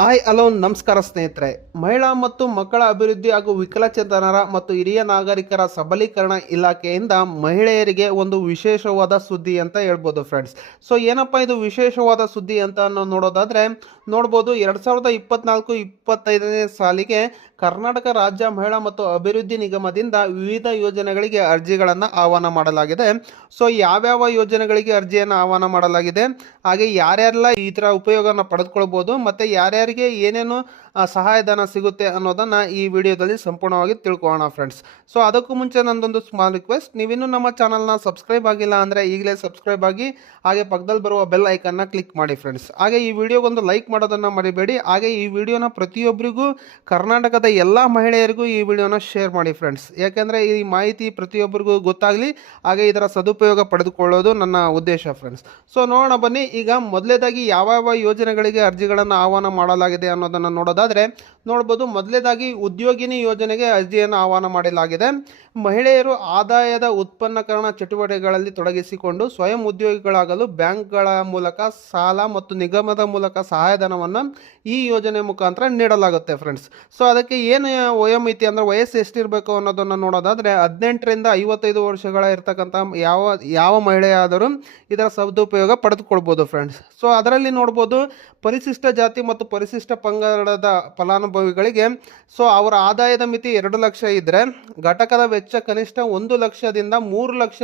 Hi alone ನಮಸ್ಕಾರ ಸ್ನೇಹಿತರೆ. ಮಹಿಳಾ ಮತ್ತು ಮಕ್ಕಳ ಅಭಿವೃದ್ಧಿ ಹಾಗೂ ವಿಕಲಚೇತನರ ಮತ್ತು ಹಿರಿಯ ನಾಗರಿಕರ ಸಬಲೀಕರಣ ಇಲಾಖೆಯಿಂದ ಮಹಿಳೆಯರಿಗೆ ಒಂದು ವಿಶೇಷವಾದ ಸುದ್ದಿ ಅಂತ ಹೇಳ್ಬೋದು ಫ್ರೆಂಡ್ಸ್ ಸೊ ಏನಪ್ಪ ಇದು ವಿಶೇಷವಾದ ಸುದ್ದಿ ಅಂತ ನೋಡೋದಾದ್ರೆ, ನೋಡ್ಬೋದು ಎರಡು ಸಾವಿರದ ಇಪ್ಪತ್ನಾಲ್ಕು, ಇಪ್ಪತ್ತೈದನೇ ಸಾಲಿಗೆ ಕರ್ನಾಟಕ ರಾಜ್ಯ ಮಹಿಳಾ ಮತ್ತು ಅಭಿವೃದ್ಧಿ ನಿಗಮದಿಂದ ವಿವಿಧ ಯೋಜನೆಗಳಿಗೆ ಅರ್ಜಿಗಳನ್ನು ಆಹ್ವಾನ ಮಾಡಲಾಗಿದೆ. ಸೊ ಯಾವ್ಯಾವ ಯೋಜನೆಗಳಿಗೆ ಅರ್ಜಿಯನ್ನು ಆಹ್ವಾನ ಮಾಡಲಾಗಿದೆ? ಹಾಗೆ ಯಾರ್ಯಾರೆಲ್ಲ ಈ ಥರ ಉಪಯೋಗನ ಪಡೆದುಕೊಳ್ಬೋದು ಮತ್ತು ಯಾರ್ಯಾರಿಗೆ ಏನೇನು ಸಹಾಯಧನ ಸಿಗುತ್ತೆ ಅನ್ನೋದನ್ನು ಈ ವಿಡಿಯೋದಲ್ಲಿ ಸಂಪೂರ್ಣವಾಗಿ ತಿಳ್ಕೊಳ್ಳೋಣ ಫ್ರೆಂಡ್ಸ್ ಸೊ ಅದಕ್ಕೂ ಮುಂಚೆ ನಂದೊಂದು ಸ್ಮಾಲ್ ರಿಕ್ವೆಸ್ಟ್ ನೀವಿನ್ನೂ ನಮ್ಮ ಚಾನಲ್ನ ಸಬ್ಸ್ಕ್ರೈಬ್ ಆಗಿಲ್ಲ ಅಂದರೆ ಈಗಲೇ ಸಬ್ಸ್ಕ್ರೈಬ್ ಆಗಿ, ಹಾಗೆ ಪಕ್ಕದಲ್ಲಿ ಬರುವ ಬೆಲ್ ಐಕನ್ನ ಕ್ಲಿಕ್ ಮಾಡಿ ಫ್ರೆಂಡ್ಸ್ ಹಾಗೆ ಈ ವಿಡಿಯೋಗೊಂದು ಲೈಕ್ ಮಾಡೋದನ್ನು ಮರಿಬೇಡಿ. ಹಾಗೆ ಈ ವಿಡಿಯೋನ ಪ್ರತಿಯೊಬ್ಬರಿಗೂ ಕರ್ನಾಟಕದ ಎಲ್ಲ ಮಹಿಳೆಯರಿಗೂ ಈ ವಿಡಿಯೋನ ಶೇರ್ ಮಾಡಿ ಫ್ರೆಂಡ್ಸ್ ಯಾಕೆಂದರೆ ಈ ಮಾಹಿತಿ ಪ್ರತಿಯೊಬ್ಬರಿಗೂ ಗೊತ್ತಾಗಲಿ, ಹಾಗೆ ಇದರ ಸದುಪಯೋಗ ಪಡೆದುಕೊಳ್ಳೋದು ನನ್ನ ಉದ್ದೇಶ ಫ್ರೆಂಡ್ಸ್ ಸೊ ನೋಡೋಣ ಬನ್ನಿ, ಈಗ ಮೊದಲೇದಾಗಿ ಯಾವ ಯೋಜನೆಗಳಿಗೆ ಅರ್ಜಿಗಳನ್ನು ಆಹ್ವಾನ ಮಾಡಲಾಗಿದೆ ಅನ್ನೋದನ್ನು ನೋಡೋದಾದರೆ, ನೋಡ್ಬೋದು ಮೊದಲೇದಾಗಿ ಉದ್ಯೋಗಿನಿ ಯೋಜನೆಗೆ ಅರ್ಜಿಯನ್ನು ಆಹ್ವಾನ ಮಾಡಲಾಗಿದೆ. ಮಹಿಳೆಯರು ಆದಾಯದ ಉತ್ಪನ್ನಕರಣ ಚಟುವಟಿಕೆಗಳಲ್ಲಿ ತೊಡಗಿಸಿಕೊಂಡು ಸ್ವಯಂ ಉದ್ಯೋಗಿಗಳಾಗಲು ಬ್ಯಾಂಕ್ಗಳ ಮೂಲಕ ಸಾಲ ಮತ್ತು ನಿಗಮದ ಮೂಲಕ ಸಹಾಯಧನವನ್ನು ಈ ಯೋಜನೆ ಮುಖಾಂತರ ನೀಡಲಾಗುತ್ತೆ ಫ್ರೆಂಡ್ಸ್ ಸೊ ಅದಕ್ಕೆ ಏನು ವಯೋಮಿತಿ ಅಂದರೆ ವಯಸ್ಸು ಎಷ್ಟಿರಬೇಕು ಅನ್ನೋದನ್ನು ನೋಡೋದಾದರೆ ಹದಿನೆಂಟರಿಂದ ಐವತ್ತೈದು ವರ್ಷಗಳ ಇರ್ತಕ್ಕಂಥ ಯಾವ ಯಾವ ಮಹಿಳೆಯಾದರೂ ಇದರ ಸದುಪಯೋಗ ಪಡೆದುಕೊಳ್ಬೋದು ಫ್ರೆಂಡ್ಸ್ ಸೊ ಅದರಲ್ಲಿ ನೋಡ್ಬೋದು ಪರಿಶಿಷ್ಟ ಜಾತಿ ಮತ್ತು ಪರಿಶಿಷ್ಟ ಪಂಗಡದ ಫಲಾನುಭವಿಗಳಿಗೆ ಸೊ ಅವರ ಆದಾಯದ ಮಿತಿ ಎರಡು ಲಕ್ಷ ಇದ್ದರೆ ಘಟಕದ ವೆಚ್ಚ ಕನಿಷ್ಠ ಒಂದು ಲಕ್ಷದಿಂದ ಮೂರು ಲಕ್ಷ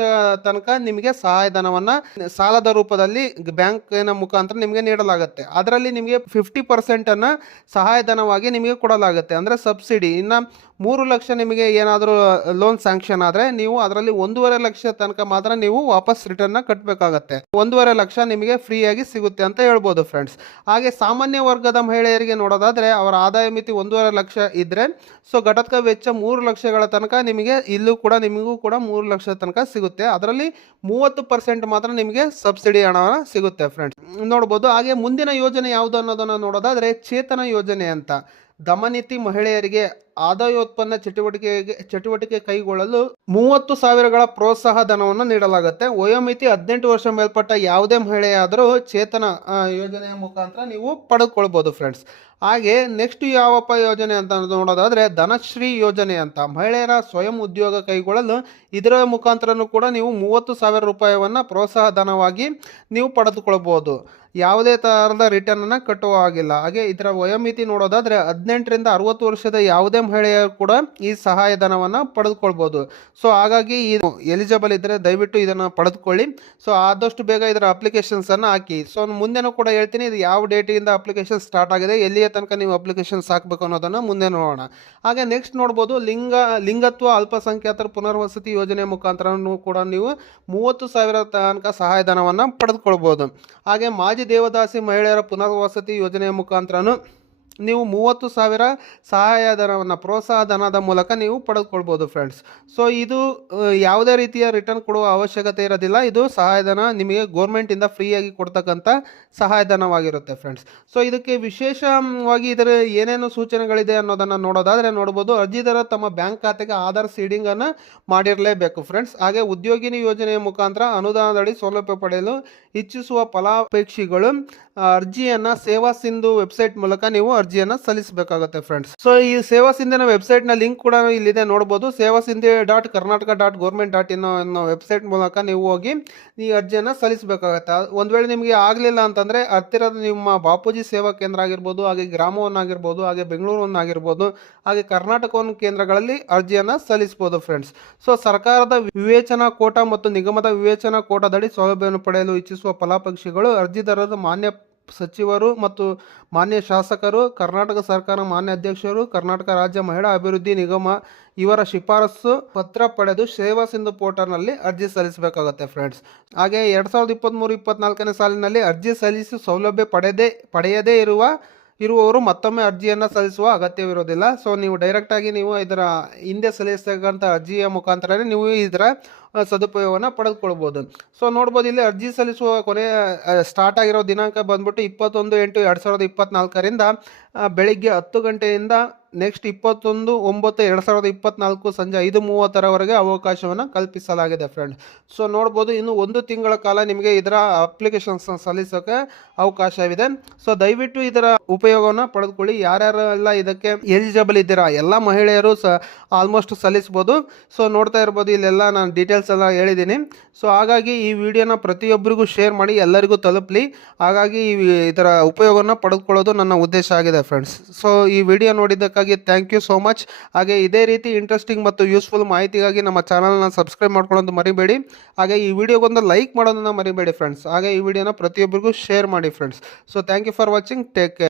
ತನಕ ನಿಮಗೆ ಸಹಾಯಧನವನ್ನು ಸಾಲದ ರೂಪದಲ್ಲಿ ಬ್ಯಾಂಕಿನ ಮುಖಾಂತರ ನಿಮಗೆ ನೀಡಲಾಗುತ್ತೆ. ಅದರಲ್ಲಿ ನಿಮಗೆ ಫಿಫ್ಟಿ ಪರ್ಸೆಂಟನ್ನು ಸಹಾಯಧನವಾಗಿ ನಿಮಗೆ ಕೊಡಲಾಗುತ್ತೆ. ಅಂದರೆ ಸಬ್ಸಿಡಿ. ಇನ್ನು ಮೂರು ಲಕ್ಷ ನಿಮಗೆ ಏನಾದರೂ ಲೋನ್ ಸ್ಯಾಂಕ್ಷನ್ ಆದರೆ ನೀವು ಅದರಲ್ಲಿ ಒಂದೂವರೆ ಲಕ್ಷ ತನಕ ಮಾತ್ರ ನೀವು ವಾಪಸ್ ರಿಟರ್ನ್ನ ಕಟ್ಟಬೇಕಾಗತ್ತೆ ಒಂದೂವರೆ ಲಕ್ಷ ನಿಮಗೆ ಫ್ರೀಯಾಗಿ ಸಿಗುತ್ತೆ ಅಂತ ಹೇಳ್ಬೋದು ಫ್ರೆಂಡ್ಸ್ ಹಾಗೆ ಸಾಮಾನ್ಯ ವರ್ಗದ ಮಹಿಳೆಯರಿಗೆ ನೋಡೋದಾದರೆ ಅವರ ಆದಾಯ ಮಿತಿ ಒಂದೂವರೆ ಲಕ್ಷ ಇದ್ದರೆ ಸೊ ಘಟಕ ವೆಚ್ಚ ಮೂರು ಲಕ್ಷಗಳ ತನಕ ನಿಮಗೆ ಇಲ್ಲೂ ಕೂಡ ನಿಮಗೂ ಕೂಡ ಮೂರು ಲಕ್ಷ ತನಕ ಸಿಗುತ್ತೆ. ಅದರಲ್ಲಿ ಮೂವತ್ತು ಪರ್ಸೆಂಟ್ ಮಾತ್ರ ನಿಮಗೆ ಸಬ್ಸಿಡಿ ಹಣ ಸಿಗುತ್ತೆ ಫ್ರೆಂಡ್ಸ್ ನೋಡ್ಬೋದು. ಹಾಗೆ ಮುಂದಿನ ಯೋಜನೆ ಯಾವುದು ಅನ್ನೋದನ್ನು ನೋಡೋದಾದರೆ ಚೇತನ ಯೋಜನೆ ಅಂತ. ದಮನಿತಿ ಮಹಿಳೆಯರಿಗೆ ಆದಾಯೋತ್ಪನ್ನ ಚಟುವಟಿಕೆಗೆ ಚಟುವಟಿಕೆ ಕೈಗೊಳ್ಳಲು ಮೂವತ್ತು ಸಾವಿರಗಳ ಪ್ರೋತ್ಸಾಹ ಧನವನ್ನು ನೀಡಲಾಗುತ್ತೆ. ವಯೋಮಿತಿ ಹದಿನೆಂಟು ವರ್ಷ ಮೇಲ್ಪಟ್ಟ ಯಾವುದೇ ಮಹಿಳೆಯಾದರೂ ಚೇತನ ಯೋಜನೆಯ ಮುಖಾಂತರ ನೀವು ಪಡೆದುಕೊಳ್ಬೋದು ಫ್ರೆಂಡ್ಸ್ ಹಾಗೆ ನೆಕ್ಸ್ಟ್ ಯಾವಪ್ಪ ಯೋಜನೆ ಅಂತ ನೋಡೋದಾದರೆ ಧನಶ್ರೀ ಯೋಜನೆ ಅಂತ. ಮಹಿಳೆಯರ ಸ್ವಯಂ ಉದ್ಯೋಗ ಕೈಗೊಳ್ಳಲು ಇದರ ಮುಖಾಂತರನೂ ಕೂಡ ನೀವು ಮೂವತ್ತು ಸಾವಿರ ರೂಪಾಯಿಯನ್ನು ಪ್ರೋತ್ಸಾಹ ಧನವಾಗಿ ನೀವು ಪಡೆದುಕೊಳ್ಬೋದು. ಯಾವುದೇ ಥರದ ರಿಟರ್ನನ್ನು ಕಟ್ಟುವ ಹಾಗಿಲ್ಲ. ಹಾಗೆ ಇದರ ವಯೋಮಿತಿ ನೋಡೋದಾದರೆ ಹದಿನೆಂಟರಿಂದ ಅರವತ್ತು ವರ್ಷದ ಯಾವುದೇ ಮಹಿಳೆಯರು ಕೂಡ ಈ ಸಹಾಯಧನವನ್ನು ಪಡೆದುಕೊಳ್ಬೋದು. ಸೊ ಹಾಗಾಗಿ ಈ ಎಲಿಜಿಬಲ್ ಇದ್ದರೆ ದಯವಿಟ್ಟು ಇದನ್ನು ಪಡೆದುಕೊಳ್ಳಿ. ಸೊ ಆದಷ್ಟು ಬೇಗ ಇದರ ಅಪ್ಲಿಕೇಶನ್ಸನ್ನು ಹಾಕಿ. ಸೊ ಮುಂದೆನೂ ಕೂಡ ಹೇಳ್ತೀನಿ, ಇದು ಯಾವ ಡೇಟಿಂದ ಅಪ್ಲಿಕೇಶನ್ ಸ್ಟಾರ್ಟ್ ಆಗಿದೆ ಎಲ್ಲಿಯ ತನಕ ನೀವು ಅಪ್ಲಿಕೇಶನ್ ಹಾಕಬೇಕು ಅನ್ನೋದನ್ನು ಮುಂದೆ ನೋಡೋಣ. ಹಾಗೆ ನೆಕ್ಸ್ಟ್ ನೋಡ್ಬೋದು ಲಿಂಗ, ಲಿಂಗತ್ವ ಅಲ್ಪಸಂಖ್ಯಾತರ ಪುನರ್ವಸತಿ ಯೋಜನೆ ಮುಖಾಂತರನೂ ಕೂಡ ನೀವು ಮೂವತ್ತು ಸಾವಿರ ತನಕ ಸಹಾಯಧನವನ್ನು ಪಡೆದುಕೊಳ್ಬೋದು. ಹಾಗೆ ಮಾಜಿ ದೇವದಾಸಿ ಮಹಿಳೆಯರ ಪುನರ್ವಸತಿ ಯೋಜನೆಯ ಮುಖಾಂತರನು ನೀವು ಮೂವತ್ತು ಸಾವಿರ ಸಹಾಯಧನವನ್ನು ಪ್ರೋತ್ಸಾಹ ಧನದ ಮೂಲಕ ನೀವು ಪಡೆದುಕೊಳ್ಬೋದು ಫ್ರೆಂಡ್ಸ್ ಸೊ ಇದು ಯಾವುದೇ ರೀತಿಯ ರಿಟರ್ನ್ ಕೊಡುವ ಅವಶ್ಯಕತೆ ಇರೋದಿಲ್ಲ. ಇದು ಸಹಾಯಧನ ನಿಮಗೆ ಗೌರ್ಮೆಂಟಿಂದ ಫ್ರೀಯಾಗಿ ಕೊಡ್ತಕ್ಕಂಥ ಸಹಾಯಧನವಾಗಿರುತ್ತೆ ಫ್ರೆಂಡ್ಸ್ ಸೊ ಇದಕ್ಕೆ ವಿಶೇಷವಾಗಿ ಇದರ ಏನೇನು ಸೂಚನೆಗಳಿದೆ ಅನ್ನೋದನ್ನು ನೋಡೋದಾದರೆ ನೋಡ್ಬೋದು, ಅರ್ಜಿದಾರ ತಮ್ಮ ಬ್ಯಾಂಕ್ ಖಾತೆಗೆ ಆಧಾರ್ ಸೀಡಿಂಗನ್ನು ಮಾಡಿರಲೇಬೇಕು ಫ್ರೆಂಡ್ಸ್ ಹಾಗೆ ಉದ್ಯೋಗಿನಿ ಯೋಜನೆಯ ಮುಖಾಂತರ ಅನುದಾನದಡಿ ಸೌಲಭ್ಯ ಪಡೆಯಲು ಇಚ್ಛಿಸುವ ಫಲಾಪೇಕ್ಷಿಗಳು ಅರ್ಜಿಯನ್ನ ಸೇವಾ ಸಿಂಧು ವೆಬ್ಸೈಟ್ ಮೂಲಕ ನೀವು ಅರ್ಜಿಯನ್ನ ಸಲ್ಲಿಸಬೇಕಾಗುತ್ತೆ ಫ್ರೆಂಡ್ಸ್ ಸೊ ಈ ಸೇವಾ ಸಿಂಧಿನ ವೆಬ್ಸೈಟ್ನ ಲಿಂಕ್ ಕೂಡ ಇಲ್ಲಿದೆ, ನೋಡ್ಬೋದು. Seva Sindhu dot Karnataka dot government dot in ಅನ್ನೋ ವೆಬ್ಸೈಟ್ ಮೂಲಕ ನೀವು ಹೋಗಿ ಈ ಅರ್ಜಿಯನ್ನು ಸಲ್ಲಿಸಬೇಕಾಗತ್ತೆ. ಒಂದು ವೇಳೆ ನಿಮಗೆ ಆಗಲಿಲ್ಲ ಅಂತಂದರೆ ಹತ್ತಿರದ ನಿಮ್ಮ ಬಾಪೂಜಿ ಸೇವಾ ಕೇಂದ್ರ ಆಗಿರ್ಬೋದು, ಹಾಗೆ ಗ್ರಾಮವನ್ನಾಗಿರ್ಬೋದು, ಹಾಗೆ ಬೆಂಗಳೂರನ್ನಾಗಿರ್ಬೋದು ಹಾಗೆ ಕರ್ನಾಟಕವನ್ನು ಕೇಂದ್ರಗಳಲ್ಲಿ ಅರ್ಜಿಯನ್ನು ಸಲ್ಲಿಸ್ಬೋದು ಫ್ರೆಂಡ್ಸ್ ಸೊ ಸರ್ಕಾರದ ವಿವೇಚನಾ ಕೋಟ ಮತ್ತು ನಿಗಮದ ವಿವೇಚನಾ ಕೋಟದಡಿ ಸೌಲಭ್ಯವನ್ನು ಪಡೆಯಲು ಇಚ್ಛಿಸುವ ಫಲಾಪೇಕ್ಷಿಗಳು ಅರ್ಜಿದಾರರ ಮಾನ್ಯ ಸಚಿವರು ಮತ್ತು ಮಾನ್ಯ ಶಾಸಕರು, ಕರ್ನಾಟಕ ಸರ್ಕಾರ ಮಾನ್ಯ ಅಧ್ಯಕ್ಷರು, ಕರ್ನಾಟಕ ರಾಜ್ಯ ಮಹಿಳಾ ಅಭಿವೃದ್ಧಿ ನಿಗಮ ಇವರ ಶಿಫಾರಸು ಪತ್ರ ಪಡೆದು ಸೇವಾ ಸಿಂಧು ಪೋರ್ಟಲ್ನಲ್ಲಿ ಅರ್ಜಿ ಸಲ್ಲಿಸಬೇಕಾಗುತ್ತೆ ಫ್ರೆಂಡ್ಸ್. ಹಾಗೆ ಎರಡು ಸಾವಿರದ ಇಪ್ಪತ್ತ್ಮೂರು ಇಪ್ಪತ್ನಾಲ್ಕನೇ ಸಾಲಿನಲ್ಲಿ ಅರ್ಜಿ ಸಲ್ಲಿಸಿ ಸೌಲಭ್ಯ ಪಡೆದೇ, ಪಡೆಯದೇ ಇರುವ, ಇರುವವರು ಮತ್ತೊಮ್ಮೆ ಅರ್ಜಿಯನ್ನು ಸಲ್ಲಿಸುವ ಅಗತ್ಯವಿರೋದಿಲ್ಲ. ಸೊ ನೀವು ಡೈರೆಕ್ಟಾಗಿ ನೀವು ಇದರ ಹಿಂದೆ ಸಲ್ಲಿಸ್ತಕ್ಕಂಥ ಅರ್ಜಿಯ ಮುಖಾಂತರನೇ ನೀವು ಇದರ ಸದುಪಯೋಗವನ್ನು ಪಡೆದುಕೊಳ್ಬೋದು. ಸೊ ನೋಡ್ಬೋದು, ಇಲ್ಲಿ ಅರ್ಜಿ ಸಲ್ಲಿಸುವ ಕೊನೆ ಸ್ಟಾರ್ಟ್ ಆಗಿರೋ ದಿನಾಂಕ ಬಂದ್ಬಿಟ್ಟು ಇಪ್ಪತ್ತೊಂದು ಎಂಟು ಎರಡು ಸಾವಿರದ ಇಪ್ಪತ್ತ್ನಾಲ್ಕರಿಂದ ಬೆಳಿಗ್ಗೆ ಹತ್ತು ಗಂಟೆಯಿಂದ ನೆಕ್ಸ್ಟ್ ಇಪ್ಪತ್ತೊಂದು ಒಂಬತ್ತು ಎರಡು ಸಾವಿರದ ಇಪ್ಪತ್ನಾಲ್ಕು ಸಂಜೆ ಐದು ಮೂವತ್ತರವರೆಗೆ ಅವಕಾಶವನ್ನು ಕಲ್ಪಿಸಲಾಗಿದೆ ಫ್ರೆಂಡ್ ಸೊ ನೋಡ್ಬೋದು, ಇನ್ನು ಒಂದು ತಿಂಗಳ ಕಾಲ ನಿಮಗೆ ಇದರ ಅಪ್ಲಿಕೇಶನ್ಸ್ ಸಲ್ಲಿಸೋಕೆ ಅವಕಾಶವಿದೆ. ಸೊ ದಯವಿಟ್ಟು ಇದರ ಉಪಯೋಗವನ್ನು ಪಡೆದುಕೊಳ್ಳಿ. ಯಾರ್ಯಾರೆಲ್ಲ ಇದಕ್ಕೆ ಎಲಿಜಿಬಲ್ ಇದ್ದೀರಾ? ಎಲ್ಲ ಮಹಿಳೆಯರು ಸ ಆಲ್ಮೋಸ್ಟ್ ಸಲ್ಲಿಸ್ಬೋದು. ಸೊ ನೋಡ್ತಾ ಇರ್ಬೋದು, ಇಲ್ಲೆಲ್ಲ ನಾನು ಡೀಟೇಲ್ಸ್ ಎಲ್ಲ ಹೇಳಿದ್ದೀನಿ ಸೊ ಹಾಗಾಗಿ ಈ ವಿಡಿಯೋನ ಪ್ರತಿಯೊಬ್ಬರಿಗೂ ಶೇರ್ ಮಾಡಿ, ಎಲ್ಲರಿಗೂ ತಲುಪಲಿ. ಹಾಗಾಗಿ ಈ ಇದರ ಉಪಯೋಗವನ್ನು ಪಡೆದುಕೊಳ್ಳೋದು ನನ್ನ ಉದ್ದೇಶ ಆಗಿದೆ ಫ್ರೆಂಡ್ಸ್ ಸೊ ಈ ವಿಡಿಯೋ ನೋಡಿದ್ದಕ್ಕಾಗಿ ಥ್ಯಾಂಕ್ ಯು ಸೋ ಮಚ್ ಹಾಗೆ ಇದೇ ರೀತಿ ಇಂಟ್ರೆಸ್ಟಿಂಗ್ ಮತ್ತು ಯೂಸ್ಫುಲ್ ಮಾಹಿತಿಗಾಗಿ ನಮ್ಮ ಚಾನಲ್ನ ಸಬ್ಸ್ಕ್ರೈಬ್ ಮಾಡ್ಕೊಳ್ಳೋದು ಮರಿಬೇಡಿ. ಹಾಗೆ ಈ ವಿಡಿಯೋಗೊಂದು ಲೈಕ್ ಮಾಡೋದನ್ನು ಮರಿಬೇಡಿ ಫ್ರೆಂಡ್ಸ್ ಹಾಗೆ ಈ ವಿಡಿಯೋನ ಪ್ರತಿಯೊಬ್ಬರಿಗೂ ಶೇರ್ ಮಾಡಿ friends so thank you for watching take care